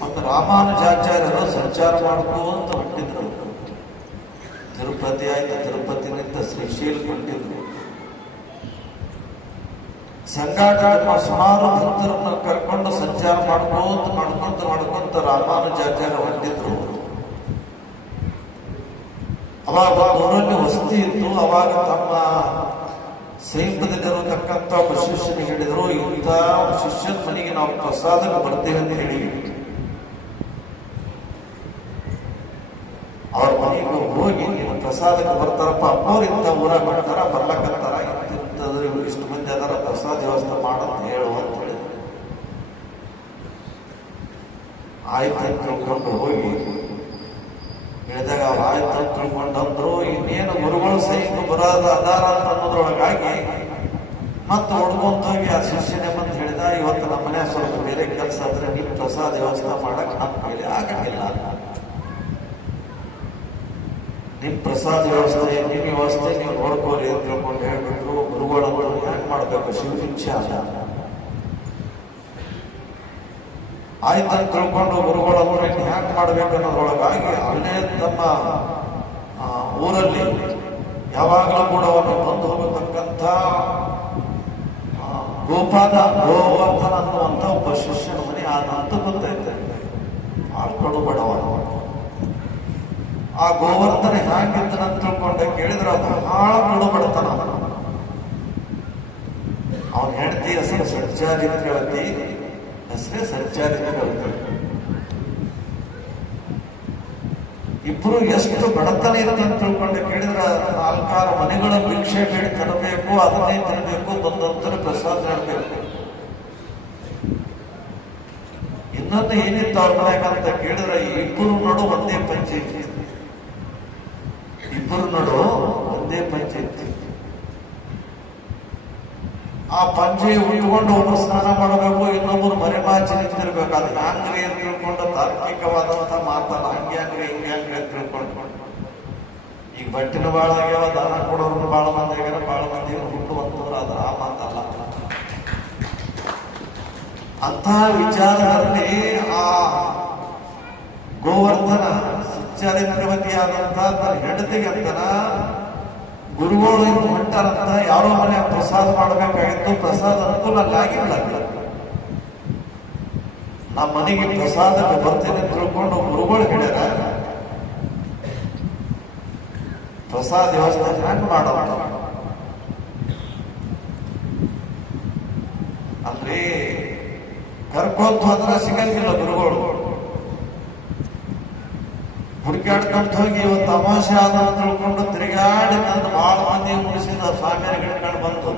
ಮತ್ತು ರಾಮಾನುಜಾಚಾರ್ಯರು ಸಂಚಾರ ಮಾಡ್ಕೊಂತ ಹೊಂಟಿದ್ರು. ತಿರುಪತಿ ಆಯ್ತು, ತಿರುಪತಿನಿಂದ ಶ್ರೀಶೈಲ ಹೊಂಟಿದ್ರು. ಸಂಗಾಟ ಸುಮಾರು ಭಕ್ತರನ್ನು ಕರ್ಕೊಂಡು ಸಂಚಾರ ಮಾಡ್ಕೊಂತ ರಾಮಾನುಜಾಚಾರ್ಯ ಹೊಂಟಿದ್ರು. ಅವಾಗ ಊರಲ್ಲಿ ವಸತಿ ಇತ್ತು. ಅವಾಗ ತಮ್ಮ ಸಮೀಪದಲ್ಲಿರತಕ್ಕಂಥ ಒಬ್ಬ ಶಿಷ್ಯನಿಗೆ ಹೇಳಿದ್ರು, ಇಂಥ ಶಿಷ್ಯನ ಮನೆಗೆ ನಾವು ಪ್ರಸಾದಕ್ಕೆ ಬರ್ತೇವೆ ಅಂತ ಹೇಳಿ ಅವ್ರ ಮನೆಗೆ ಹೋಗಿ ನೀವು ಪ್ರಸಾದಕ್ಕೆ ಬರ್ತಾರಪ್ಪ, ಅಪ್ಪವ್ರು ಇಂಥ ಊರಾಗ ಬರ್ತಾರ, ಬರ್ಲಕ್ಕಂತಾರ, ಇಂಥದ್ದು ಇಷ್ಟು ಮಂದಿ ಅದರ ಪ್ರಸಾದ ವ್ಯವಸ್ಥೆ ಮಾಡಂತ ಹೇಳು ಅಂತ ಹೇಳಿ ಆಯ್ತು ಅಂತ ತಿಳ್ಕೊಂಡು ಹೋಗಿ ಹೇಳಿದಾಗ ಅವ್ರು ಆಯ್ತು ಅಂತ ತಿಳ್ಕೊಂಡಂದ್ರು. ಇನ್ನೇನು ಗುರುಗಳು ಸಹಿತ ಬರೋದು ಅದಾರ ಅಂತ ಅನ್ನೋದ್ರೊಳಗಾಗಿ ಮತ್ತೆ ಹೊಡ್ಕೊಂತ ಹೋಗಿ ಆ ಶಿಷ್ಯನೇ ಬಂದು ಹೇಳಿದ, ಇವತ್ತು ನಮ್ಮ ಮನೆ ಸ್ವಲ್ಪ ಬೇರೆ ಕೆಲಸ ಆದ್ರೆ ನೀವು ಪ್ರಸಾದ ವ್ಯವಸ್ಥೆ ಮಾಡಕ್ ನಮ್ಮ ಮೇಲೆ ಆಗಂಗಿಲ್ಲ. ನಿಮ್ ಪ್ರಸಾದ ವ್ಯವಸ್ಥೆ, ನಿಮ್ಮ ವ್ಯವಸ್ಥೆ ನೀವು ನೋಡ್ಕೋರಿ ಅಂತ ತಿಳ್ಕೊಂಡು ಹೇಳ್ಬಿಟ್ರು. ಗುರುಗಳು ಹೆಂಗ್ ಮಾಡ್ಬೇಕು, ಶಿವಶಿಕ್ಷೆ ಅಲ್ಲ. ಆಯ್ತಂತ ತಿಳ್ಕೊಂಡು ಗುರುಗಳು ಹ್ಯಾಂಗ್ ಮಾಡ್ಬೇಕು ಅನ್ನೋದ್ರೊಳಗಾಗಿ ಅಲ್ಲೇ ತಮ್ಮ ಊರಲ್ಲಿ ಯಾವಾಗಲೂ ಕೂಡ ಅವನು ಬಂದು ಹೋಗತಕ್ಕಂಥ ಗೋವರ್ಧನ ಅನ್ನುವಂಥ ಒಬ್ಬ ಶಿಷ್ಯನ ಮನೆ ಅಂತ ಗೊತ್ತೈತೆ. ಆಳ್ಕೊಡು ಬಡವ. ಆ ಗೋವರ್ಧನ ಹ್ಯಾಂಗಿದ್ದನಂತ ತಿಳ್ಕೊಂಡೆ ಕೇಳಿದ್ರೆ ಅದು ಬಹಳ ಕಡು ಬಡತನ. ಅವನ ಹೆಂಡತಿ ಹೆಸರು ಸಂಚಾರಿ ಅಂತ ಹೇಳ್ತಿ, ಹೆಸರೇ ಸಂಚಾರಿ ಅಂತ ಹೇಳ್ತಾರೆ. ಇಬ್ರು ಎಷ್ಟು ಬಡತನ ಇರುತ್ತೆ ಅಂತ ತಿಳ್ಕೊಂಡೆ ಕೇಳಿದ್ರೆ ನಾಲ್ಕಾರು ಮನೆಗಳ ಭಿಕ್ಷೆ ಬೇಡಿ ತರಬೇಕು, ಅದನ್ನೇ ತಿನ್ನಬೇಕು, ಒಂದೊಂದರ ಪ್ರಸಾದ ನೀಡಬೇಕು. ಇನ್ನೊಂದು ಏನಿತ್ತು ಅವ್ರ ಮನೆಯಾಗ ಅಂತ ಕೇಳಿದ್ರೆ ಇಬ್ಬರು ನೋಡು ಒಂದೇ ಪಂಚಾಯತಿ, ಇಬ್ಬರು ನೋಡು ಒಂದೇ ಪಂಚಾಯತಿ. ಆ ಪಂಚೆ ಉಟ್ಕೊಂಡು ಒಬ್ರು ಸ್ನಾನ ಮಾಡಬೇಕು, ಇನ್ನೊಬ್ರು ಮರೆಮಾಚಿ ನಿಂತಿರ್ಬೇಕು. ಅದು ಹ್ಯಾಂಗ್ರಿ ಅಂತ ತಿಳ್ಕೊಂಡು ತಾರ್ಕಿಕವಾದಂತ ಮಾತಲ್ಲ. ಹಂಗೆ ಹಂಗ್ರಿ ಹಿಂಗೆ ಹಂಗ್ರಿ ಅಂತ ತಿಳ್ಕೊಂಡು ಈಗ ಬಟ್ಟಿನ ಬಾಳ ಆಗ್ಯಾವ, ದಾನ ಕೊಡೋರು ಬಾಳ ಮಂದಿ ಆಗ್ಯಾರ, ಬಾಳ ಮಂದಿ ಹುಟ್ಟುವಂತಂದ್ರೆ ಅದ್ರ ಆ ಮಾತಲ್ಲ. ಅಂತ ವಿಚಾರದಲ್ಲಿ ಆ ಗೋವರ್ಧನ ಸಚ್ಚಾರಿತ್ರವತಿಯಾದಂತ ತನ್ನ ಹೆಂಡತಿಗೆ ಅಂತನ ಗುರುಗಳು ಇನ್ನು ಹೊಂಟಾರಂತ ಯಾರೋ ಮನೆ ಪ್ರಸಾದ ಮಾಡಬೇಕಾಗಿತ್ತು. ಪ್ರಸಾದ ಅನುಕೂಲ ಆಗಿಲ್ಲ. ನಮ್ಮ ಮನೆಗೆ ಪ್ರಸಾದಕ್ಕೆ ಬರ್ತೇನೆ ತಿಳ್ಕೊಂಡು ಗುರುಗಳು ಹೇಳ್ಯಾರ, ಪ್ರಸಾದ ವ್ಯವಸ್ಥೆ ಹೆಂಗ್ ಮಾಡೋಣ ಅಂದ್ರೆ ಕರ್ಕೊಂತ ಹೋದ್ರೆ ಸಿಗಂಗಿಲ್ಲ. ಗುರುಗಳು ಹುಡುಕಾಡ್ಕೊಂಡು ಹೋಗಿ ಇವತ್ತು ಅಮಾವಾಸ್ಯೆ ಆದ ತಿಳ್ಕೊಂಡು ತಿರುಗಾಡಿ ತಂದು ಬಹಳ ಮಂದಿ ಮುಗಿಸಿದ ಸ್ವಾಮಿಯರ ಗಿಡಕೊಂಡು ಬಂದು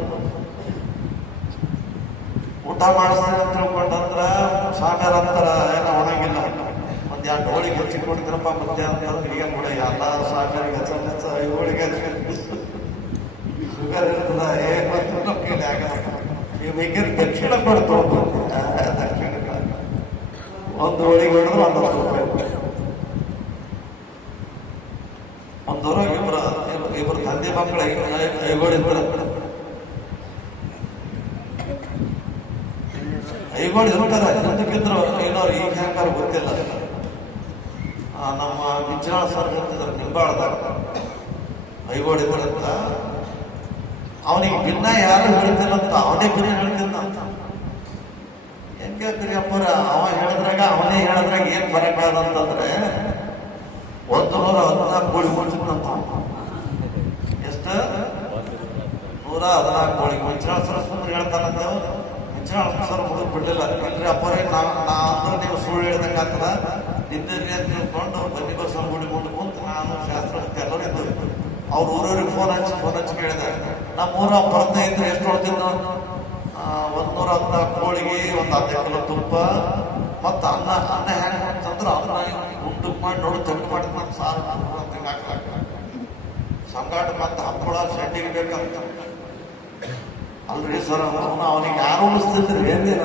ಊಟ ಮಾಡಿಸ್ತೀನಿ ಅಂತ ತಿಳ್ಕೊಂಡಂದ್ರ ಸ್ವಾಮಿಯರ ಅಂತಾರ, ಏನೋ ಒಣಗಿಲ್ಲ, ಒಂದ್ ಎರಡು ಹೋಳಿಗೆ ಹೆಚ್ಚಿ ಕೊಡ್ತೀರಪ್ಪ ಮುದ್ದೆ ಅಂತಂದ್ರೆ ಈಗ ಕೂಡ ಎಲ್ಲ ಸ್ವಾಮಿಯರಿಗೆ ಹೆಚ್ಚ ಹೋಳಿಗೆ ಶುಗರ್ ಇರ್ತದ, ಈ ಬೇಕಿದ್ರೆ ದಕ್ಷಿಣ ಕೊಡ್ತು. ದಕ್ಷಿಣ ಒಂದು ಹೋಳಿಗೆ ಹೊಡೆದ್ರು 11 ರೂಪಾಯಿ. ಒಂದೂರ ಇಬ್ಬರು ತಂದೆ ಮಕ್ಕಳ ಐಗೋಳಿದ್ರು ಐಗೋಳಿ ಇರ್ತಾರ. ಎಂತಕ್ಕಿದ್ರು ಏನೋರು ಈಗ ಹೆಂಗಾರ ಗೊತ್ತಿಲ್ಲ. ನಮ್ಮ ಮಿಂಚನಾಳ ಸರ್ ಹೇಳ್ತಿದ್ರು ನಿಂಬಾಳ್ದಾಗ ಐಗೋಳಿದ್ರಂತ. ಅವನಿಗೆ ಭಿನ್ನ ಯಾರು ಹೇಳ್ತಿಲ್ಲ ಅಂತ ಅವನೇ ಭಿನ್ನ ಹೇಳ್ತಿದ್ದಂತ. ಹೆಂಗೆ ಅಪ್ಪರ ಅವ ಹೇಳಿದ್ರಾಗ ಅವನೇ ಹೇಳಿದ್ರಾಗ ಏನ್ ಫರಕ್ ಆದಂತಂದ್ರೆ 114 ಕೋಳಿ ಕೊಡ್ತಿದ್ದಂತ. ಎಷ್ಟು? 114 ಕೋಳಿ. ಮಿಂಚನಾಳ ಸರ್ ಸುಂದರ ಹೇಳ್ತಾನಂತ. ಮಿಂಚನಾಳ ಸರ್ ಹುಡುಗ ಬಿಡ್ಲಿಲ್ಲ. ಇಲ್ರಿ ಅಪ್ಪರೇ ಅಂದ್ರೆ ನೀವು ಸುಳ್ಳು ಹೇಳ್ದಂಗ ಆಗ್ತದ, ನಿಂದಿರ್ರಿ ಅಂತ ತಿಳ್ಕೊಂಡು ಬನ್ನಿ ಬಸ್ ಗುಡಿ ಮುಂದೆ ಕುಂತು ನಾನು ಶಾಸ್ತ್ರ ಎಲ್ಲರೂ ಇದ್ದು ಅವ್ರ ಊರವ್ರಿಗೆ ಫೋನ್ ಹಚ್ಚಿ ಕೇಳಿದೆ, ನಮ್ಮ ಊರ ಬರದೇ ಇದ್ರೆ ಎಷ್ಟು ಹೊಡ್ತಿದ್ದು? 114 ಕೋಳಿಗೆ ಒಂದು 15 ಕಿಲೋ ತುಪ್ಪ ಮತ್ತು ಅನ್ನ ಹೆಂಗ್ ಅಂತಂದ್ರೆ ಅನ್ನ ಉಂಟುಕ್ ಮಾಡಿ ನೋಡಿ ಚಟ್ ಮಾಡಿ ಮತ್ತೆ ಸಾರು ಹಾಕ್ಲಾಕ ಸಂಗಾಟ ಮತ್ತೆ ಹಪ್ಪಳ ಶೆಡ್ಡಿಗೆ ಬೇಕಂತ. ಅಲ್ರಿ ಸರ್ ಅವನಿಗೆ ಯಾರು ಉಳಿಸ್ತಿದ್ರಿ ಏನೇನ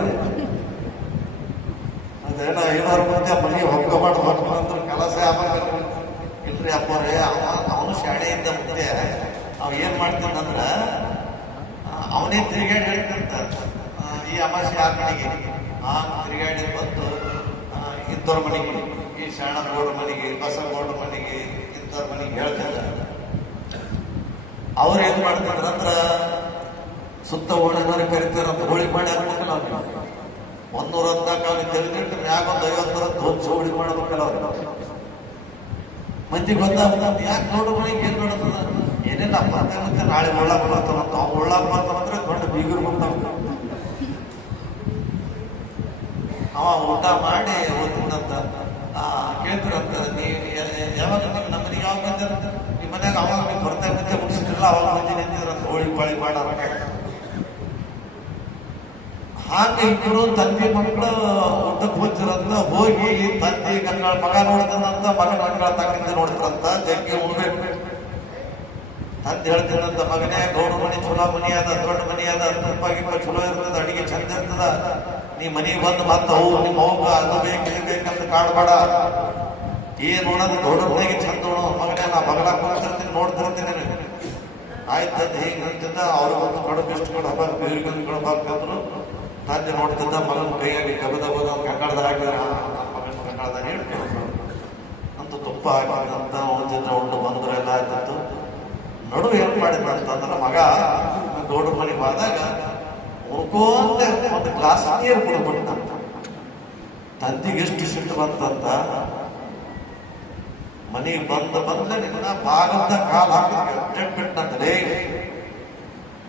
ಅದೇನ 500 ಮಂದಿ ಮನೆ ಹೊಕ್ಕ ಮಾಡಿ ಹೊಕ್ಕಂದ್ರೆ ಕೆಲಸ ಯಾವಾಗ ಇಲ್ರಿ ಅಪ್ಪರೇ ಅವನು ಶಾಣೆ ಇದ್ದ ಮುಂದೆ ಅವ್ ಏನ್ ಮಾಡ್ತಾನಂದ್ರ ಅವನೇ ತಿರುಗಾಡಿ ಹೇಳ್ತಂತ ಈ ಅಮಾಸೆ ಆ ಕಡೆಗೆ ತಿರುಗಾಡಿ ಬಂದು ಇಂಥವ್ರ ಮನೆಗೆ, ಈ ಶಾಣಗೌಡ್ರ ಮನೆಗೆ, ಬಸವಗೌಡ್ರ ಮನೆಗೆ, ಇಂಥವ್ರ ಮನೆಗೆ ಹೇಳ್ತಿದ್ದಾರೆ. ಅವ್ರು ಏನ್ ಮಾಡ್ತಿದ್ರ ಅಂದ್ರ ಸುತ್ತ ಓಣಿದವ್ರೆ ಕರಿತಾರಂತ ಹೋಳಿ ಮಾಡಿ ಹಾಕ್ಬೇಕಲ್ಲ ಅವ್ರಿಗೆ. 110 ಅವ್ನಿಗೆ ತೆಗೆದಿಟ್ಟು ಮ್ಯಾಗ ಒಂದು 50 ಹೊತ್ತು ಹೋಳಿ ಮಾಡ್ಬೇಕಲ್ಲ ಅವ್ರಿಗೆ. ಮಂದಿ ಗೊತ್ತಾಗ್ತದ ಯಾಕೆ ನೋಡ್ರ ಮನೆಗೆ ಏನ್ ನೋಡ್ತದ, ಏನೇನ ಮತ್ತೆ ನಾಳೆ ಒಳ್ಳಾಕ್ ಬರ್ತಾನಂತ. ಅವ್ನು ಒಳ್ಳಾಕ್ ಬರ್ತಾನಂದ್ರೆ ದೊಡ್ಡ ಬೀಗರು ಬರ್ತಾವ. ಅವ ಊಟ ಮಾಡಿ ಓದ್ತಿದ್ದಂತ ಕೇಳ್ತಿರಂತ, ಯಾವಾಗ ನಮ್ಮ ಮನೆಗೆ ಯಾವಾಗ ಬಂದಿರ, ನಿಮ್ಮ ಮನ್ಯಾಗ ಅವಾಗ ನೀವು ಬರ್ತಾ ಮುಂಚೆ ಮುಗಿಸಿದ್ರಲ್ಲ ಅವಾಗ ಮಂದಿ ನಿಂತಿದ್ರಂತ ಹೋಳಿ ಪಾಳಿ ಮಾಡಾರ. ಹಾಗೆ ಇಬ್ಬರು ತಂದೆ ಮಕ್ಕಳು ಊಟಕ್ಕೆ ಹೋಗ್ತಿರಂತ. ಹೋಗಿ ತಂದೆ ಗಂಗಳ ಮಗ ನೋಡ್ತಾನಂತ, ಮಗನ ಗಂಗಳ ತಂಗಿಂದ ನೋಡ್ತಾರಂತ. ಜಗ್ಗಿ ಉಳ್ಬೇಕು. ತಂದೆ ಹೇಳ್ತೀನಂತ, ಮಗನೇ ಗೌಡ ಮನಿ ಚಲೋ ಮನಿ ಅದ, ದೊಡ್ಡ ಮನಿ ಅದ, ತುಪ್ಪ ಚಲೋ ಇರ್ತದ, ಅಡಿಗೆ ಚಂದ ಇರ್ತದ. ನೀ ಮನಿಗೆ ಬಂದು ಮತ್ತ ಅವು ನಿಮ್ಮ ಹೋಗ ಅದು ಬೇಕು ಇದು ಬೇಕಂತ ಕಾಡ್ಬೇಡ. ಏನ್ ನೋಡೋದು ಗೌಡ ಮನೆಗೆ ಚಂದ ನೋಡು ಮಗನೇ, ನಾ ಬಗಲ ಕೂತಿರ್ತೀನಿ ನೋಡ್ತಿರ್ತೀನಿ. ಆಯ್ತದ ಹಿಂಗ್ ಅಂತಿದ್ದ. ಅವ್ರಿಗೊಂದು ಕಡುಬು ಎಷ್ಟು ಕೊಡ ಹಬ್ಬ ಬೇರಿಗೊಂದು ಕಡುಬು ಹಾಕಿದ್ರು. ತಂದೆ ನೋಡ್ತಿದ್ದ, ಮಗನ ಕೈಯಾಗಿ ಕಬದ ಕಂಗಾಳದ ಹಾಕಿದ, ಮಗನ ಕಂಗಾಳದಾಗ ಹೇಳ್ಕೊಂಡು ಅಂತ ತುಪ್ಪ ಹಾಕಿದಂತ ಉಳಿದಿದ್ರೆ ಉಂಡು ಬಂದ್ರೆ ಎಲ್ಲ ಆಯ್ತಿತ್ತು. ನಡು ಏನ್ ಮಾಡಿದ ಅಂತಂದ್ರೆ ಮಗ ಗೌಡ್ರ ಮನೆಗೆ ಹೋದಾಗ ಉಳ್ಕೋಂತ ಒಂದು ಗ್ಲಾಸ್ ನೀರು ಕುಡ್ಬಿಟ್ಟಂತ. ತಂದಿಗೆ ಎಷ್ಟು ಸಿಟ್ಟು ಬಂತಂತ, ಮನೆಗೆ ಬಂದ್ರೆ ನಿನ್ನ ಭಾಗದ ಕಾಲ ಹಾಕಿಟ್ಟಂತಲೇ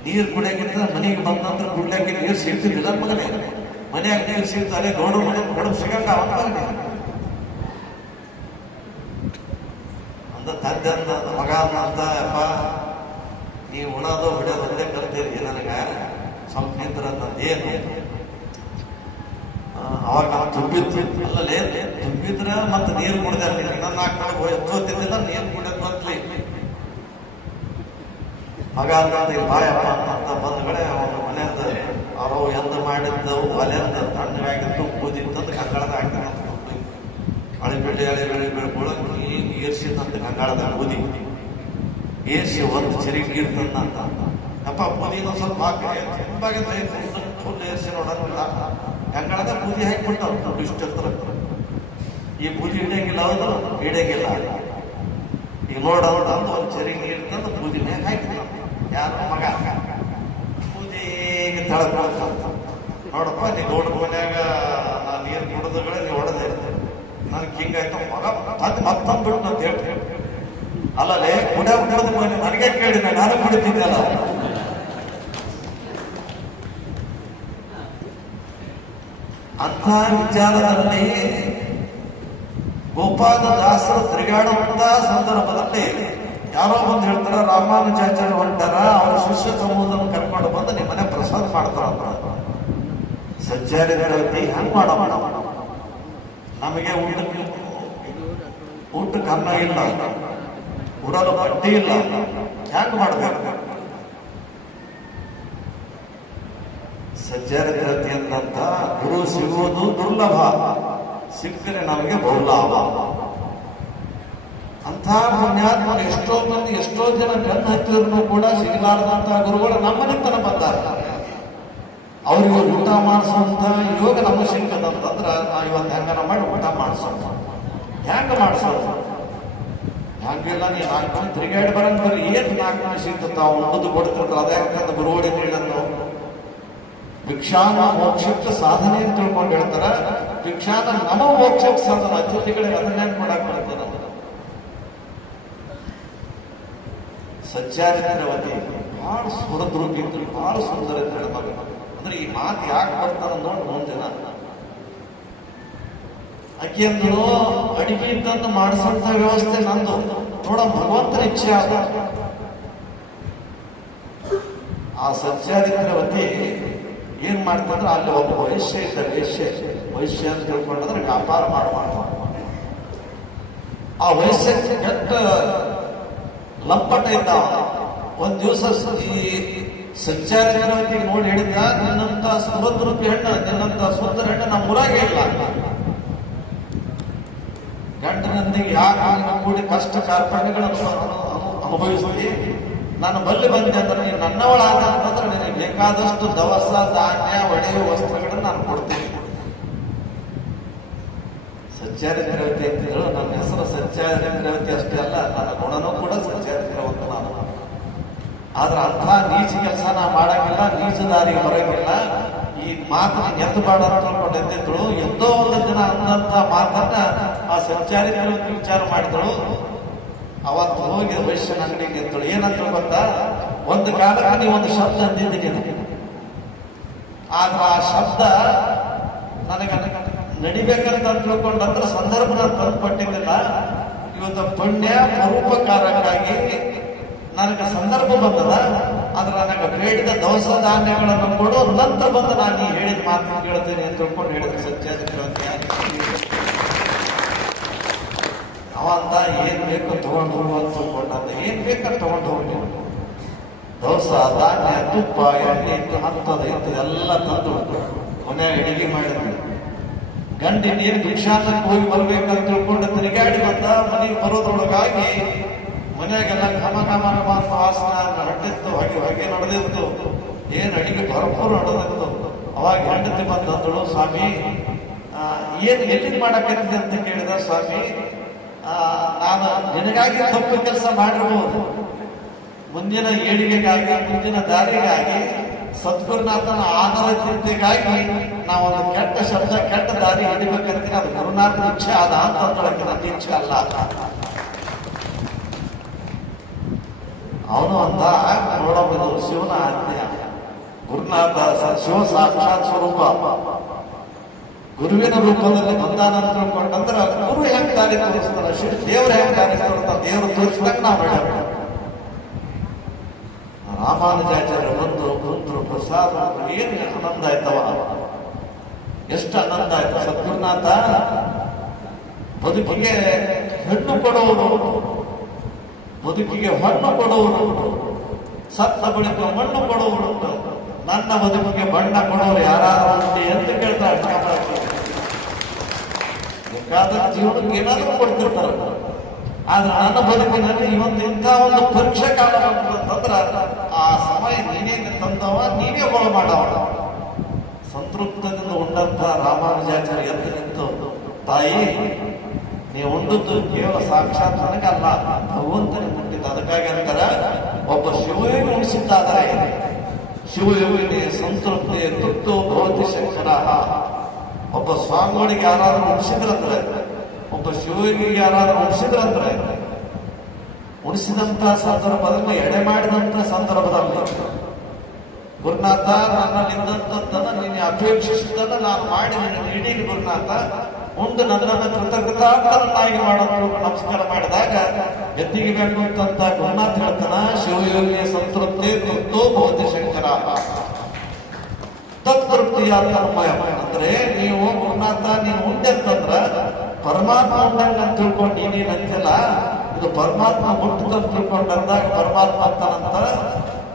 ನೀರು ಕುಡಿಯಾಗಿಂತ ಮನೆಗೆ ಬಂದಂದ್ರೆ ಕುಡ್ಲಿಕ್ಕೆ ನೀರು ಸಿಗ್ತಿದ್ದಿಲ್ಲ ಮಗನೇ. ಮನೆಯಾಗ ನೀರು ಸಿಗ್ತಾರೆ, ಗೌಡ್ರ ಮನೆ ಗಡುಬು ಸಿಗಂಗ ಅವನ ಮಗನೇ ಅಂದ. ತಂದೆ ಅಂದ ಮಗ ಅಂತ, ಅಪ್ಪ ನೀವು ಉಣೋದು ಬಿಡೋದು ಒಂದೇ ಕಲ್ತೀರಿ, ನನಗ ಸ್ವಲ್ಪ ನಿಂದ್ರಂತ. ಏನು ಅವಾಗ ನಾವು ತುಂಬಿದ್ವಿ ಅಲ್ಲಲೇ, ತುಂಬಿದ್ರೆ ಮತ್ತೆ ನೀರು ಕುಡ್ದೆ ನನ್ನ ಹಾಕೊಂಡು ಎತ್ತೋತಿದ್ದಿಲ್ಲ, ನೀರು ಕುಡಿಯೋದು ಬಂದ್ಲಿ. ಮಗ ಅಂತ ಬಾಯಪ್ಪ ಅಂತ ಬಂದ ಕಡೆ ಅವನ ಮನೆಯಂದ ಅವ್ರು ಎಂದ ಮಾಡಿದ್ದವು ಒಲೆಂದ ತಣ್ಣಗಾಗಿದ್ದು ಕೂದಿತ್ತಂದು ಕಂಗಾಳದ ಹಾಕ್ತಾನೆ. ಅಳಿಬೆಳ್ಳಿ ಬೆಳ್ಕೊಳಕ್ ನೀರು ಏರ್ಸಿದಂತ ಕಂಗಾಳದ ಬೂದಿ ಏರ್ಸಿ ಒಂದು ಚೆರಿಗೆ ಇರ್ತಂತ. ಅಪ್ಪ ಬೂದಿನ ಸ್ವಲ್ಪ ಹಾಕಿ ಫುಲ್ ಏರ್ಸಿ ನೋಡೋದಿಲ್ಲ. ಕಂಗಾಳದ ಬೂದಿ ಹಾಕಿಬಿಟ್ಟ ಇಷ್ಟ ಈ ಬೂದಿ ಹಿಡಿಯಂಗಿಲ್ಲ, ಹೌದು ಹಿಡಿಯಂಗಿಲ್ಲ. ಈಗ ನೋಡೋದು ಅಂದು ಒಂದು ಚೆರಿಗೆ ನೀರು ತಂದು ಬೂದಿ ಮ್ಯಾಗ ಹಾಕಿದ. ಯಾರು ಮಗ ಬೂದಿಗೆ ತಳಕೊಳ್ತಂತ. ನೋಡಪ್ಪ ನೀ ಗೌಡ್ರ ಮನ್ಯಾಗ ನಾ ನೀರು ಕುಡಿದ್ರೆ ನೀವು ಹೊಡೆದೇ ನನ್ಗೆ ಹಿಂಗಾಯ್ತು ಮಗ ತಂದು ಮತ್ತೊಂದು ಬಿಟ್ಟು ಅಂತ ಹೇಳ್ತೀನಿ. ಅಲ್ಲಲೇ ಕುಡಿಯೋದು ನನಗೆ ಕೇಳಿದ್ದೆ, ನಾನು ಕುಡಿತಿದ್ದೆಲ್ಲ. ಅಂಥ ವಿಚಾರದಲ್ಲಿ ಗೋಪಾಲದಾಸರು ತಿರುಗಾಡುವಂತ ಸಂದರ್ಭದಲ್ಲಿ ಯಾರೋ ಬಂದು ಹೇಳ್ತಾರ, ರಾಮಾನುಜಾಚಾರ್ಯ ಹೊಂಟಾರ, ಅವರ ಶಿಷ್ಯ ಸಮೂಹವನ್ನು ಕರ್ಕೊಂಡು ಬಂದು ನಿಮ್ಮ ಮನೆ ಪ್ರಸಾದ ಮಾಡ್ತಾರ. ಸಜ್ಜಾರಿತಿ ಹೆಂಗ್ ಮಾಡೋಣ, ನಮಗೆ ಊಟಕ್ಕೆ ಅನ್ನ ಇಲ್ಲ, ಉಡಲು ಬಟ್ಟೆ ಇಲ್ಲ, ಹ್ಯಾಂಗ ಮಾಡ್ಬೇಕು? ಸಜ್ಜಾರಿತಿ ಅಂದಂತ ಗುರು ಸಿಗುವುದು ದುರ್ಲಭ, ಸಿಕ್ಕರೆ ನಮಗೆ ಬಹುಲಾಭ. ಅಂಥ ಪುಣ್ಯಾತ್ಮರು ಎಷ್ಟೋ ಜನ ಬೆನ್ನು ಹತ್ತಿದ್ರು ಕೂಡ ಸಿಗಲಾರದಂತಹ ಗುರುಗಳು ನಮ್ಮನೆ ತನ ಬಂದಾರ. ಅವ್ರಿಗೆ ಊಟ ಮಾಡಿಸುವಂತ ಯೋಗ ನಮ್ಮ ಸಿಕ್ಕದಂತಂದ್ರ ಇವತ್ತು ಹೆಂಗನ ಮಾಡಿ ಊಟ ಮಾಡಿಸೋಣ. ಹೆಂಗ ಮಾಡಿಸೋದು? ಹಂಗೆಲ್ಲ ನೀ 4 ಮಂದಿ ತಿರುಗಾಡಿ ಬರಂಗ್ ಬರ್ರಿ, ಏನ್ 4 ಮಂದಿ ಸಿಗ್ತತ್ತ ಅವ್ನು ಕೊಡ್ತಿರ್ತಾರೆ. ಅದೇ ಗುರುವಡಿ ನೀಡನ್ನು ಭಿಕ್ಷಾನ ಮೋಕ್ಷಕ್ಕೆ ಸಾಧನೆ ಅಂತ ತಿಳ್ಕೊಂಡು ಹೇಳ್ತಾರ. ಭಿಕ್ಷಾನ ನಮ್ಮ ಮೋಕ್ಷಕ್ಕೆ ಸಾಧನ. ಅತಿಥಿಗಳಿಗೆ ಅದನ್ನೇ ಮಾಡಕ್ ಬರ್ತದ. ಸಚ್ಚಾರಿತ್ರವತಿ ಬಹಳ ಸುರದ್ರೂಪಿದ್ರು, ಬಹಳ ಸುಂದರ ಇದ್ದಾರೆ ಮಗ. ಅಂದ್ರೆ ಈ ಮಾತು ಯಾಕೆ ಬರ್ತಾರ ನೋಡಿ ಮುಂದಿನ ಅಕ್ಕಿ ಅಂದ್ರು ಅಡಿಗೆ ಇದ್ದಂತ ಮಾಡಿಸಂತ ವ್ಯವಸ್ಥೆ ನಂದು ನೋಡ, ಭಗವಂತನ ಇಚ್ಛೆ ಆದ. ಆ ಸಚ್ಚಾರಿತ್ರವತಿ ಏನ್ ಮಾಡ್ತಂದ್ರೆ ಅಲ್ಲಿ ಒಬ್ಬ ವೈಶ್ಯ ಇದ್ದಾರೆ, ವೈಶ್ಯ ಅಂತ ತಿಳ್ಕೊಂಡ್ರೆ ವ್ಯಾಪಾರ ಮಾಡ್ಬಾರ್ದು. ಆ ವೈಶ್ಯ ಕೆಟ್ಟ ಲಂಪಟ ಇದ್ದ. ಒಂದ್ ದಿವಸ ಈ ಸಚ್ಚಾರಿತ್ರವತಿಗೆ ನೋಡಿ ಹೇಳಿದ, ನಿನ್ನಂತ ಸುಭದ್ರೂಪಿ ಹೆಣ್ಣು, ನಿನ್ನಂತ ಸುಂದರ ಹೆಣ್ಣು ನಮ್ಮ ಊರಾಗೆ ಇಲ್ಲ. ಗಂಡನೊಂದಿಗೆ ಯಾಕೆ ಕೂಡಿ ಕಷ್ಟ ಕಾರ್ಪಣ್ಯಗಳನ್ನು ಅನುಭವಿಸ್ತಿ, ನಾನು ಬಲ್ಲಿ ಬಂದೆ ಅಂದ್ರೆ ನೀನು ನನ್ನವಳಾದ ಅಂತಂದ್ರೆ ನಿನಗೆ ಬೇಕಾದಷ್ಟು ದವಸ ಧಾನ್ಯ ಒಡೆಯುವ ವಸ್ತ್ರಗಳನ್ನು ನಾನು ಕೊಡ್ತೀನಿ. ಸಚ್ಚಾರಿತ್ರವತಿ ಅಂತಿದ್ರು. ನನ್ನ ಹೆಸರು ಸಚ್ಚಾರಿತ್ರವತಿ ಅಷ್ಟೇ ಅಲ್ಲ, ನನ್ನ ಗುಣನೂ ಕೂಡ ಸಚ್ಚಾರಿತ್ರವಂತ ನಾನು. ಆದ್ರೆ ಅಂಥ ನೀಚ ಕೆಲಸ ನಾ ಮಾಡಂಗಿಲ್ಲ, ನೀಚ ದಾರಿಗೆ ಬರಂಗಿಲ್ಲ. ಈ ಮಾತನ್ನ ಎತ್ತಬಾಡ ಅಂದ್ಕೊಂಡಿದ್ದಿದ್ರು. ಎಂದೋ ಒಂದು ದಿನ ಅಂದಂತ ಮಾತನ್ನ ಆ ಸಚ್ಚಾರಿತ್ರವತಿ ವಿಚಾರ ಮಾಡಿದಳು. ಅವತ್ತು ಹೋಗಿ ವೈಶ್ಯನ ಅಂಗಡಿಗೆ ಎತ್ತಳು. ಏನಂತ ಗೊತ್ತಾ, ಒಂದು ಕಾಲಕ್ಕೆ ನೀವು ಒಂದು ಶಬ್ದ ಅಂದಿದ್ದೀನಿ, ಆದ್ರೆ ಆ ಶಬ್ದ ನನಗೆ ನಡಿಬೇಕಂತ ತಿಳ್ಕೊಂಡಂದ್ರೆ ಸಂದರ್ಭನ ತಂದುಕೊಟ್ಟಿದ್ದಿಲ್ಲ. ಇವತ್ತು ಪುಣ್ಯ ಪರೋಪಕಾರಕ್ಕಾಗಿ ನನಗೆ ಸಂದರ್ಭ ಬಂದದ. ಆದ್ರೆ ನನಗೆ ಬೇಡಿದ ದವಸ ಧಾನ್ಯಗಳನ್ನು ಕೊಡು, ನಂತರ ಬಂದು ನಾನು ಹೇಳಿದ ಮಾತನ್ನು ಕೇಳ್ತೇನೆ ಅಂತ ತಿಳ್ಕೊಂಡು ಹೇಳಿದ ಸತ್ಯಾಧಿಕ್ರವಂತ. ಅವಂತ ಏನ್ ಬೇಕು ತಗೊಂಡು ಹೋಗು ಅಂತ ತಿಳ್ಕೊಂಡ. ಏನ್ ಬೇಕು ತಗೊಂಡು ಹೋಗಿ ದವಸ ಧಾನ್ಯ ತುಪ್ಪ ಎಣ್ಣೆ ಹತ್ತದ ಇಂಥದೆಲ್ಲ ತಂದು ಮನೆಯಾಗ ಅಡಿಗೆ ಮಾಡಿದ್ವಿ. ಗಂಡಿ ನೀರು ಭಿಕ್ಷಾಟಕ್ಕೆ ಹೋಗಿ ಬರ್ಬೇಕಂತ ತಿಳ್ಕೊಂಡು ತಿರುಗಾಡಿ ಬಂದ. ಮನೆಗೆ ಬರೋದ್ರೊಳಗಾಗಿ ಮನೆಯಾಗೆಲ್ಲ ಘಮ ಘಮ ಘಮ ವಾಸನ ಹಟ್ಟಿತ್ತು, ಹೊಗೆ ನಡೆದಿತ್ತು. ಏನ್ ಅಡಿಗೆ ಭರಪೂರ ನಡೆದಿತ್ತು. ಅವಾಗ ಹೆಂಡತಿ ಬಂದಳು, ಸ್ವಾಮಿ ಏನ್ ಎಲ್ಲಿಗೆ ಮಾಡಕತ್ತಿದೆ ಅಂತ ಕೇಳಿದ. ಸ್ವಾಮಿ ನಾನು ನಿನಗಾಗಿ ತಪ್ಪು ಕೆಲಸ ಮಾಡಿರ್ಬೋದು, ಮುಂದಿನ ಏಳಿಗೆಗಾಗಿ ಮುಂದಿನ ದಾರಿಗಾಗಿ ಸದ್ಗುರುನಾಥನ ಆಧಾರ ಚಿಂತೆಗಾಗಿ ನಾವೊಂದು ಕೆಟ್ಟ ಶಬ್ದ ಕೆಟ್ಟ ದಾರಿ ಹಿಡಿಬೇಕಂತೀನಿ. ಅದು ಗುರುನಾಥನ ಇಚ್ಛೆ ಆದ ಅಂತ ನನ್ನ ಇಚ್ಛೆ ಅಲ್ಲ. ಅವನು ಅಂದ, ನೋಡಬಹುದು ಶಿವನ ಆಜ್ಞೆ. ಗುರುನಾಥ ಶಿವ ಸಾಕ್ಷಾತ್ ಸ್ವರೂಪ ಗುರುವಿನ ರೂಪದಲ್ಲಿ ಬಂದಾನಂತ ತಿಳ್ಕೊಂಡಂದ್ರೆ ಗುರು ಹೆಂಗ್ ದಾರಿ ತೋರಿಸ್ತಾರ, ಶಿವ ದೇವ್ರ ಹೆಂಗ್ ದಾರಿ ತೋರಿಸ್ತಾರ, ದೇವರು ತೋರಿಸಿದಾಗ ನಾವು ಹೇಳ. ರಾಮಾನುಜಾಚಾರ್ಯ ಬಂದ್ರು ಕುಂದ್ರು ಪ್ರಸಾದ ಏನ್ ಆನಂದ ಆಯ್ತವ, ಎಷ್ಟು ಆನಂದ ಆಯ್ತು. ಸದ್ಗುರುನಾಥ ಬದುಕಿಗೆ ಹೆಣ್ಣು ಕೊಡುವುದು, ಬದುಕಿಗೆ ಹಣ್ಣು ಕೊಡುವುದು, ಸತ್ತ ಬಳಿಕ ಮಣ್ಣು ಕೊಡುವುದು, ನನ್ನ ಬದುಕಿಗೆ ಬಣ್ಣ ಕೊಡೋರು ಯಾರಾದ್ರೂ ಉಂಟೆ ಅಂತ ಕೇಳ್ತಾರೆ. ಬೇಕಾದ ಜೀವನಕ್ಕೆ ಏನಾದ್ರೂ ಕೊಡ್ತಿರ್ತಾರೆ. ಆದ್ರೆ ನನ್ನ ಬದುಕಿನಲ್ಲಿ ಇವತ್ತು ಇಂಥ ಒಂದು ಪರೀಕ್ಷೆ ಕಾಲ ಅಂತಂದ್ರ ಆ ಸಮಯ ನೀನೇ ತಂದವ, ನೀನೇ ಹೊಳ ಮಾಡವ. ಸಂತೃಪ್ತದಿಂದ ಉಂಡಂತ ರಾಮಾನುಜಾಚಾರ್ಯ ಎದ್ದು ನಿಂತು, ತಾಯಿ ನೀವು ಉಂಡದ್ದು ಕೇವಲ ಸಾಕ್ಷಾತ್ ನನಗಲ್ಲ, ಭಗವಂತನಿಗೆ ಮುಟ್ಟಿದ್ದ. ಅದಕ್ಕಾಗಿ ಅಂತಾರ, ಒಬ್ಬ ಶಿವಯೋಗಿ ಉಳಿಸಿದ್ದಾದರೆ ಶಿವಯೋಗಿಗೆ ಸಂತೃಪ್ತಿ ತುತ್ತು ಭವತಿ ಶಂಕರ. ಒಬ್ಬ ಸ್ವಾಮಿಗಳಿಗೆ ಯಾರಾದ್ರೂ ಉಳಿಸಿದ್ರಂದ್ರೆ, ಒಬ್ಬ ಶಿವಯೋಗಿಗೆ ಯಾರಾದ್ರೂ ಉಳಿಸಿದ್ರಂದ್ರೆ, ಉಳಿಸಿದಂತ ಸಂದರ್ಭದಲ್ಲಿ ಎಡೆ ಮಾಡಿದಂತ ಸಂದರ್ಭದಲ್ಲಿ ಗುರುನಾಥ ನನ್ನಲ್ಲಿದ್ದಂಥದ್ದನ್ನು ನೀನು ಅಪೇಕ್ಷಿಸಿದ್ದನ್ನು ನಾನು ಮಾಡಿ ನೀಡಿ ಗುರುನಾಥ ಮುಂದೆ ನನ್ನನ್ನು ಕೃತಜ್ಞತಾರ್ಥರನ್ನಾಗಿ ಮಾಡೋದು ನಮಸ್ಕಾರ ಮಾಡಿದಾಗ ಎತ್ತಿಗೆ ಅಂತ ಗುರುನಾಥ ಹೇಳ್ತಾನ, ಶಿವಯೋಗಿಯ ಸಂತೃಪ್ತಿ ತುತ್ತು ಭವತಿ ಶಂಕರ. ತತ್ಪೃಪ್ತಿಯ ತನ್ಮಯ ಅಂದ್ರೆ ನೀವು ಗುರುನಾಥ ನೀನು ಉಂಡೆ ಅಂತಂದ್ರ ಪರಮಾತ್ಮ ಉಂಡಂಗ ಅಂತ ತಿಳ್ಕೊಂಡು ನೀನೇನ್ ಅಂತಿಲ್ಲ, ಇದು ಪರಮಾತ್ಮ ಮುಟ್ಟದಂತ ತಿಳ್ಕೊಂಡಂದಾಗ ಪರಮಾತ್ಮ ಅಂತನಂತ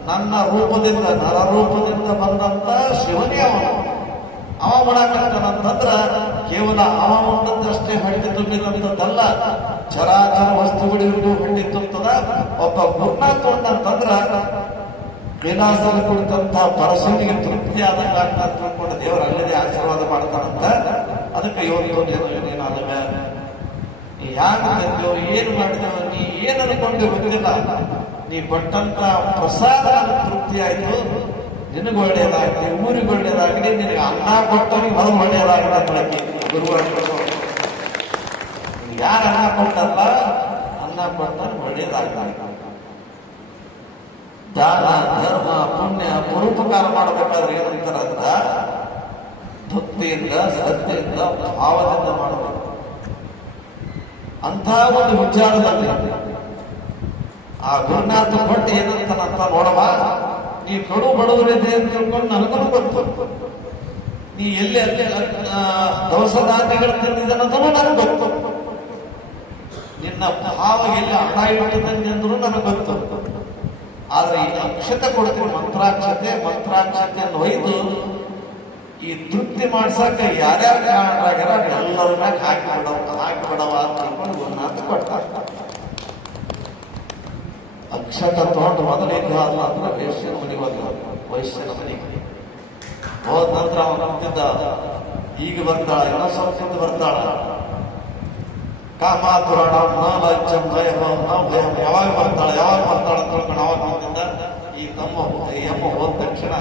ನನ್ನ ರೂಪದಿಂದ ನರ ರೂಪದಿಂದ ಬಂದಂತ ಶಿವನೇ ಅವನು. ಅವ ಮಾಡಕಂತನಂತಂದ್ರ ಕೇವಲ ಅವ ಉಂಡದ್ದಷ್ಟೇ ಹಳ್ಳಿ ತುಂಬಿದಂಥದ್ದಲ್ಲ, ಚರಾಚರ ವಸ್ತುಗಳಿಗೂ ಹಳ್ಳಿ ತುಂಬದ. ಒಬ್ಬ ಗುರುನಾಥ ಉಂಡಂತಂದ್ರ ಕೈಲಾಸದಲ್ಲಿ ಕುಳಿತಂತ ಪರಶುನಿಗೆ ತೃಪ್ತಿ ಆದಂಗ ಅಂತ ತಿಳ್ಕೊಂಡು ದೇವರ ಅಲ್ಲದೆ ಆಶೀರ್ವಾದ ಮಾಡ್ತಾನಂತ. ಅದಕ್ಕೆ ಇವತ್ತು ಏನಾದ ಯಾಕೆ ಏನು ಮಾಡಿದವ, ನೀ ಏನ್ ಅನ್ಕೊಂಡೆ ಗೊತ್ತಿಲ್ಲ, ನೀ ಕೊಟ್ಟಂತ ಪ್ರಸಾದ ತೃಪ್ತಿ ಆಯ್ತು, ನಿನಗೆ ಒಳ್ಳೇದಾಗಲಿ, ಊರಿಗೆ ಒಳ್ಳೇದಾಗಲಿ, ನಿನಗೆ ಅನ್ನ ಕೊಟ್ಟವನಿಗೆ ಹೊರಗೆ ಒಳ್ಳೇದಾಗಲಿ ಅಂತ ಗುರುವಾರ ಯಾರು ಅನ್ನ ಕೊಟ್ಟಲ್ಲ, ಅನ್ನ ಕೊಟ್ಟವನಿಗೆ ಒಳ್ಳೇದಾಗಲಿ. ದಾನ ಧರ್ಮ ಪುಣ್ಯ ಪರೋಪಕಾರ ಮಾಡಬೇಕಾದ್ರೆ ಏನಂತಾರ ಅಂತ ಭಕ್ತಿಯಿಂದ ಶ್ರದ್ಧೆಯಿಂದ ಭಾವದಿಂದ ಮಾಡಬೇಕು. ಅಂತ ಒಂದು ವಿಚಾರದಲ್ಲಿ ಆ ಗುರುನಾಥ ಭಟ್ ಏನಂತಾನಂತ ನೋಡವ, ನೀ ಕಡು ಬಡವರಿದೆ ಅಂತ ತಿಳ್ಕೊಂಡು ನನಗೂ ಗೊತ್ತು, ನೀ ಎಲ್ಲಿ ಅಲ್ಲಿ ದವಸ ಧಾನ್ಯಗಳು ತಿಂದಿದ್ದನ್ನೋದನ್ನು ನನಗೆ ಗೊತ್ತು, ನಿನ್ನ ಭಾವ ಎಲ್ಲಿ ಹಣ ಇಟ್ಟಿದ್ದಂಗೆ ಅಂದ್ರೂ ನನಗೆ ಗೊತ್ತು. ಆದ್ರೆ ಈ ಅಕ್ಷತೆ ಕೊಡ್ತೀನಿ, ಮಂತ್ರಾಕ್ಷತೆಯನ್ನು ಒಯ್ದು ಈ ತೃಪ್ತಿ ಮಾಡ್ಸಕ ಯಾರ್ಯಾರು ಕಾರಣರಾಗ್ಯಾರ ಎಲ್ಲರ ಮ್ಯಾಗ ಹಾಕಿಬಿಡವ ಅಂತ ತಿಳ್ಕೊಂಡು ಗುರುನಾಥ ಕೊಟ್ಟ. ಅಕ್ಷತ ತಗೊಂಡು ಮೊದಲಿಗೆ ಅಂದ್ರೆ ವೈಶ್ಯನ ಮನೆಗೆ ಹೋದ. ವೈಶ್ಯನ ಮನೆಗೆ ಹೋದ ನಂತರ ಅವನು ಅಂತಿದ್ದ, ಈಗ ಬರ್ತಾಳ, ಇನ್ನೂ ಸ್ವಲ್ಪ ಬರ್ತಾಳ, ಕಾಮಾತುರಾಣ ಲಜ್ಜಂ ಭಯಂ ನ ಭಯಂ ಯಾವಾಗ ಬರ್ತಾಳೆ ಅಂತ ತಿಳ್ಕೊಂಡು ಅವಾಗ ನೋಡಿದ್ದ ಈ ಅಮ್ಮ ಹೋದ ತಕ್ಷಣ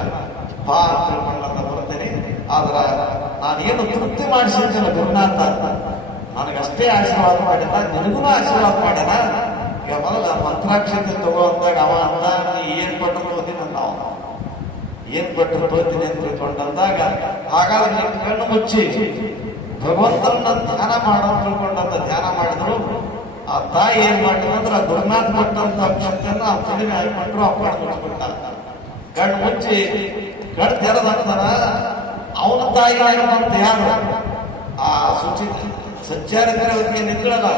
ಬಾ ಅಂತ ತಿಳ್ಕೊಂಡಂತ ಬರ್ತೇನೆ. ಆದ್ರ ನಾನೇನು ತೃಪ್ತಿ ಮಾಡಿಸಿದ್ದೇನೆ ಗುರುನಾಥ, ನನಗಷ್ಟೇ ಆಶೀರ್ವಾದ ಮಾಡಿದ, ನಿನಗೂ ಆಶೀರ್ವಾದ ಮಾಡ್ಯಾನ. ಈಗ ಮೊದಲ ಮಂತ್ರಾಕ್ಷತೆ ತಗೋಂದಾಗ ಅವ ಅಂದ ನೀ ಏನ್ ಕೊಟ್ಟರು ತೋತೀನಿ ಅಂತ, ಏನ್ ಕೊಟ್ಟರು ತೋತೀನಿ ಅಂತ ತಿಳ್ಕೊಂಡಂದಾಗ ಹಾಗಾದ್ರೆ ನೀನು ಕಣ್ಣು ಮುಚ್ಚಿ ಭಗವಂತನ ಧ್ಯಾನ ಮಾಡೋ ತಿಳ್ಕೊಂಡಂತ ಧ್ಯಾನ ಮಾಡಿದ್ರು. ಆ ತಾಯಿ ಏನ್ ಮಾಡಿದ್ರು ಅಂದ್ರೆ ಗುರುನಾಥ್ ಕೊಟ್ಟಂತ ಅಕ್ಷತೆಯನ್ನ ಆ ತಿಳಿಮೆ ಹಾಕೊಂಡ್ರು ಆ ಕಣ್ಣು ಮುಚ್ಚಿಬಿಟ್ಟ. ಕಣ್ಣು ಮುಚ್ಚಿ ಕಣ್ಣು ತೆರೆದಂತಾರ ಅವನ ತಾಯಿ ಬಂತ ಯಾರು ಆ ಸುಚಿತ ಸಚ್ಚಾರಿಕೆ ನಿಂತಳಲ್ಲ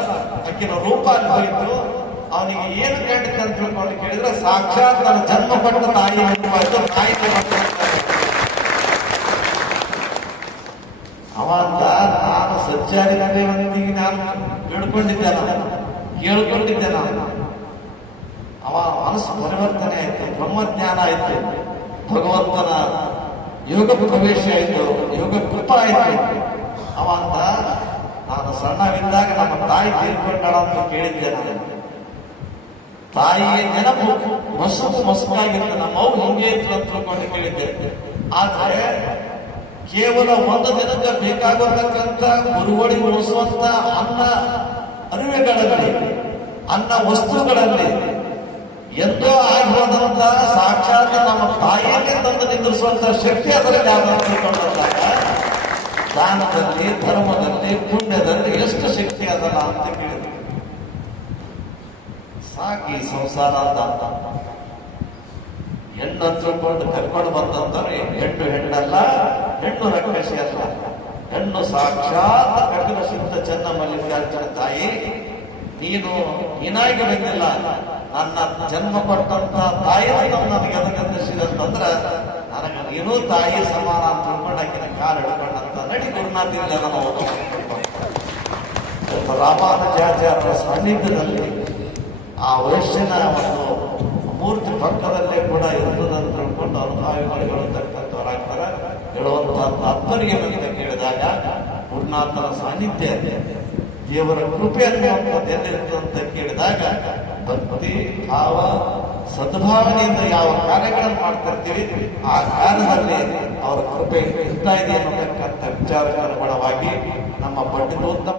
ಆಕಿನ ರೂಪ ಹೋಯಿತು. ಅವನಿಗೆ ಏನು ಕಂಡಿತ್ತು ಅಂತ ತಿಳ್ಕೊಂಡು ಕೇಳಿದ್ರೆ ಸಾಕ್ಷಾತ್ ನನ್ನ ಜನ್ಮ ಕೊಟ್ಟ ತಾಯಿ ಅನುಭವಾಯ್ತು. ತಾಯಿ ಅವ ಅಂತ ನಾನು ಸಚ್ಚಾರಿಕೆ ನಾನು ಕೇಳ್ಕೊಂಡಿದ್ದೆ, ಅವ ಮನಸ್ಸು ಪರಿವರ್ತನೆ ಆಯ್ತು, ಬ್ರಹ್ಮಜ್ಞಾನ ಆಯ್ತು, ಭಗವಂತನ ಯೋಗ ಪ್ರವೇಶ ಆಯ್ತು, ಯೋಗ ಕೃಪ ಆಯ್ತು. ಅವ ಅಂತ ನಾನು ಸಣ್ಣವಿದ್ದಾಗ ನಮ್ಮ ತಾಯಿ ತೀರ್ಕೊಂಡಾಳ ಅಂತ ಕೇಳಿದ್ದೆ. ನಾನು ತಾಯಿಯ ನೆನಪು ಮಸುಕಾಗಿತ್ತು, ನಮ್ಮ ಅವು ಹಿಂಗೆ ಇತ್ತು ಅಂತ ತಿಳ್ಕೊಂಡು ಕೇಳಿದ್ದೆ. ಆದ್ರೆ ಕೇವಲ ಒಂದು ದಿನಕ್ಕೆ ಬೇಕಾಗಿರ್ತಕ್ಕಂಥ ಗುರುಗಳಿಗೆ ಉಳಿಸುವಂತ ಅನ್ನ ಅರಿವೆಗಳಲ್ಲಿ, ಅನ್ನ ವಸ್ತುಗಳಲ್ಲಿ ಎಂದೋ ಆಗಿರುವಂತ ಸಾಕ್ಷಾತ್ ನಮ್ಮ ತಾಯಿಯನ್ನೇ ತಂದು ನಿಂದಿರಿಸುವಂತ ಶಕ್ತಿ ಅದರಲ್ಲಿ ತಿಳ್ಕೊಂಡಾಗ ದಾನದಲ್ಲಿ, ಧರ್ಮದಲ್ಲಿ, ಪುಣ್ಯದಲ್ಲಿ ಎಷ್ಟು ಶಕ್ತಿ ಅದಲ್ಲ ಅಂತ ಕೇಳಿದ್ರು. ಸಾಕಿ ಸಂಸಾರ ಅಂತ ಹೆಣ್ಣು ತಿಳ್ಕೊಂಡು ಕರ್ಕೊಂಡು ಬಂದಂತಾರೆ. ಹೆಣ್ಣಲ್ಲ, ಹೆಣ್ಣು ರಕ್ಕಸಿ ಅಲ್ಲ, ಹೆಣ್ಣು ಸಾಕ್ಷಾತ್ ಕಟಕ ಸಿದ್ಧ ಚೆನ್ನ ಮಲ್ಲಿಕಾರ್ಜುನ ತಾಯಿ. ನೀನಾಗಿ ಬಂದಿಲ್ಲ, ನನ್ನ ಜನ್ಮ ಕೊಟ್ಟಂತ ತಾಯಿ ನನಗೆ ಅದಕ್ಕಂತಂದ್ರೆ ನನಗೆ ನೀನು ತಾಯಿ ಸಮಾನ ಅಂತ ತಿಳ್ಕೊಂಡು ಆಕಿನ ಕಾಲು ಹಿಡ್ಕೊಂಡಂತ ನಡಿ ಗುರುನಾಥ ಇಲ್ಲ ನಮ್ಮ ರಾಮಾನುಜಾಚಾರ್ಯರ ಸಾನ್ನಿಧ್ಯದಲ್ಲಿ ಆ ವಯಸ್ಸಿನ ಒಂದು ಮೂರ್ತಿ ಪಕ್ಕದಲ್ಲೇ ಕೂಡ ಇರುತ್ತದಂತ ತಿಳ್ಕೊಂಡು ಅನುಭವಿಗಳು ತಕ್ಕಂಥವರಾಗ್ತಾರೆ. ಹೇಳುವಂತಹ ತಾತ್ಪರ್ಯ ಅಂತ ಕೇಳಿದಾಗ ಗುರುನಾಥನ ಸಾನ್ನಿಧ್ಯ ದೇವರ ಕೃಪೆ ಅನ್ನುವಂಥದ್ದು ಎಲ್ಲಿರುತ್ತೆ ಅಂತ ಕೇಳಿದಾಗ ಭಕ್ತಿ ಭಾವ ಸದ್ಭಾವನೆಯಿಂದ ಯಾವ ಕಾರ್ಯಗಳನ್ನು ಮಾಡ್ತಿರ್ತೀವಿ ಆ ಕಾರ್ಯದಲ್ಲಿ ಅವರ ಕೃಪೆ ಇರ್ತಾ ಇದೆ ಅನ್ನತಕ್ಕಂಥ ವಿಚಾರಕ್ಕೆ ಅನುಗುಣವಾಗಿ ನಮ್ಮ ಪಂಡಿತೋತ್ತಮ